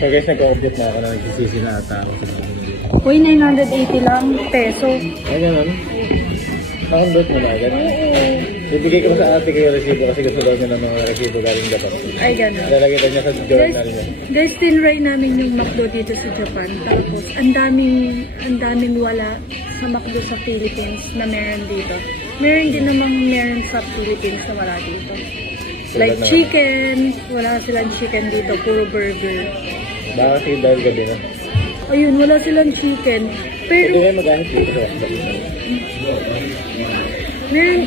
So guys, nag-o-objet na ako na nagsisisi na ata ako sa mga dito. Uy, 980 lang peso. Ay, ganun. Nakambot mo na agad. Bibigay ko sa ate kayo resibo kasi gusto daw niya ng mga resibo galing Japan. Ay, gano'n. Lalagay daw niya sa journal niya. Guys, tinry namin yung McDo dito sa Japan. Tapos, ang daming wala sa McDo sa Philippines na meron dito. Meron din namang meron sa Philippines na wala dito. Like chicken, wala silang chicken dito, puro burger. Baka kasi dahil gabi na. Ayun, wala silang chicken. Pwede Pero, kayo mag-ahit dito sa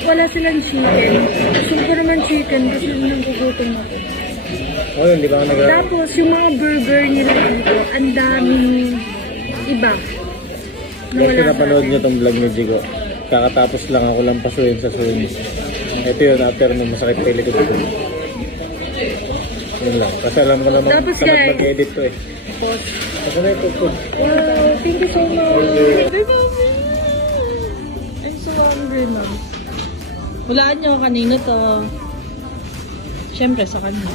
wala silang chicken. Gusto ko naman chicken kasi nagugutom ako. Oh, hindi ba ako nag- Tapos, yung mga burger nila dito, ang daming iba. Na Guys, wala sa napanood atin. niyo tong vlog ni Jigo. Kakatapos lang ako lang pasuyin sa suhin. Ito yun, after nung masakit pa ilikod ko. Yun lang. Kasi alam ko naman, Tapos, tamad guys, mag-edit to eh. Tapos, Ako na ito po. wow, thank you so much. I'm so hungry, ma'am. Hulaan nyo kanino to. Siyempre sa kanya.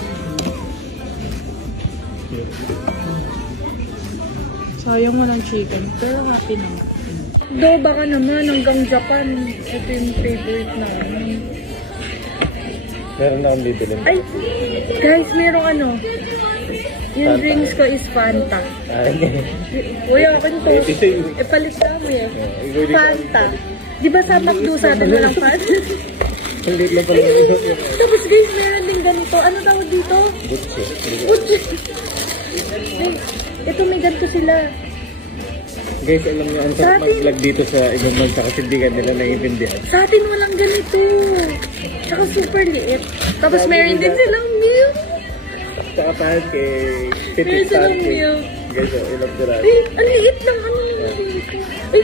Sayang walang chicken, pero happy naman. Do, baka naman hanggang Japan. Ito yung favorite namin. Meron na akong bibilin. Ay, guys, merong ano. Yung drinks ko is Fanta. Uy, akin to. Palit ka mo eh. Fanta. Di ba sa McDo sa atin walang Fanta? Ang liit lang pala ito. Tapos guys, meron din ganito. Ano tawag dito? Butso. Uchi. Ito may ganito sila. Guys, alam niyo, ang sarap mag-vlog dito sa ibang bansa kasi hindi ka nila naiintindihan. Sa atin walang ganito. Tsaka super liit. Tapos meron din silang milk. Saka tayo kay Meron Petit silang Pancake. milk. Guys, oh, ilang tira. Ay, ang liit ng ano yung milk. Ay,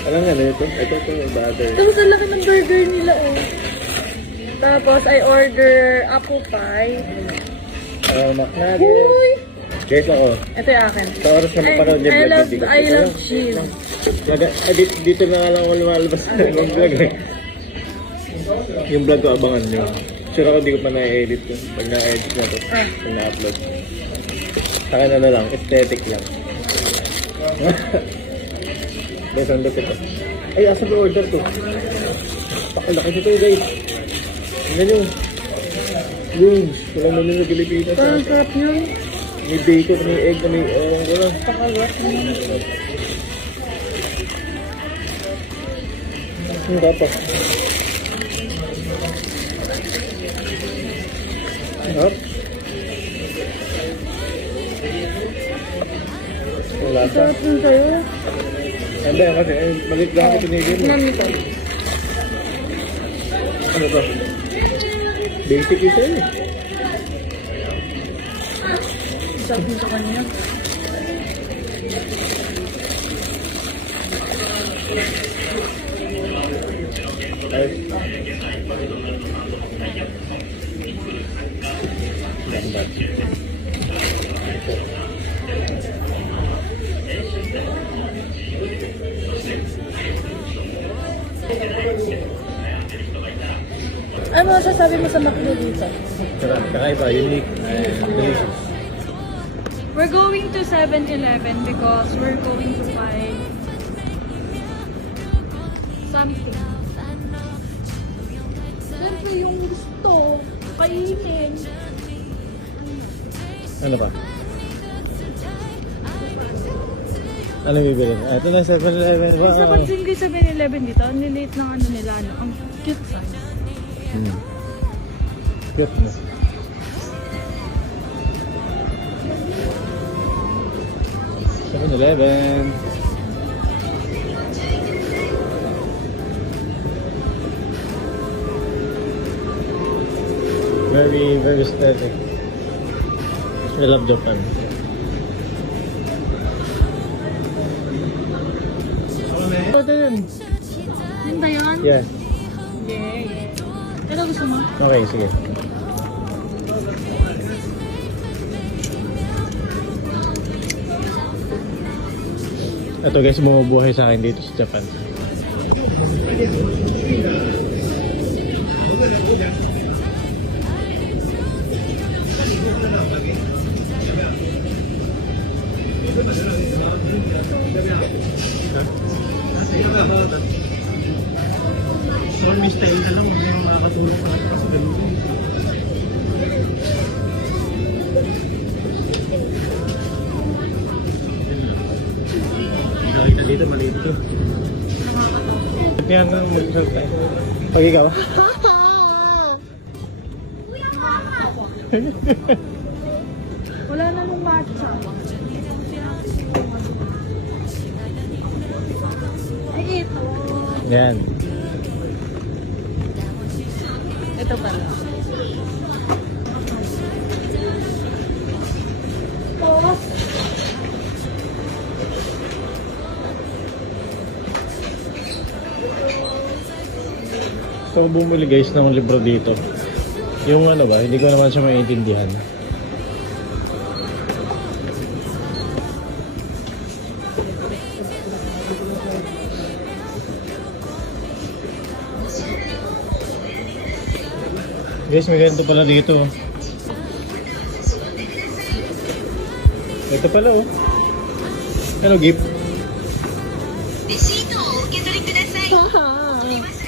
Alam nga na ito? Ito yung butter. tapos ang laki ng burger nila oh. Tapos I order apple pie. McNugget. Uy! Guys, ako. Ito yung akin. Sa oras na mapanood niya vlog, hindi ko. I love cheese. Dito na nga lang ako lumalabas ng vlog eh. Yung vlog ko, abangan nyo. Sure ako hindi ko pa na-edit ko. Pag na-edit na to, pag na-upload. Sa akin na lang, aesthetic lang. Guys, ang lupit ko. Ay, asa ba order to? Pakalaki ito guys. Tingnan nyo. Wings. Walang namin sa Pilipinas. Parang sarap yun. May bacon, may egg, may ewan ko lang. Pakagat mo. Ang dapat. Hop. Ang lasa. Sarap yun sa'yo. Hindi, kasi malit lang ito nigil. Namito. Ano to? Basic isa yun eh. Sarap mo sa kanya. Ay. Lambat. Ano masasabi mo sa McDo dito? Sarap. Kakaiba, unique, and delicious. We're going to 7-Eleven because we're going to buy something. Siyempre yung gusto, kainin. Ano pa? Ano bibili? Ito na 7-Eleven. Wow. Sa pansin ko yung 7-Eleven dito, ang liliit ng ano nila, ano, ang cute size. Cute na. Eleven. Very aesthetic. I love Japan. Ito din. Yun ba yun? Yeah. Ito gusto mo? Okay, sige. Ito guys, bumubuhay sa akin dito sa Japan. So, may style ka lang, may makakatulong ka sa ganun. Nakita dito, maliit to. Kaya nga, mag-result tayo. Pag ikaw? Wala na nung matcha. Ay, ito. Yan. Ito pala. Oh. So, bumili guys ng libro dito. Yung ano ba, hindi ko naman siya maintindihan. Guys, may ganito pala dito. Ito pala oh. Ano gift? レシートを受け取りください。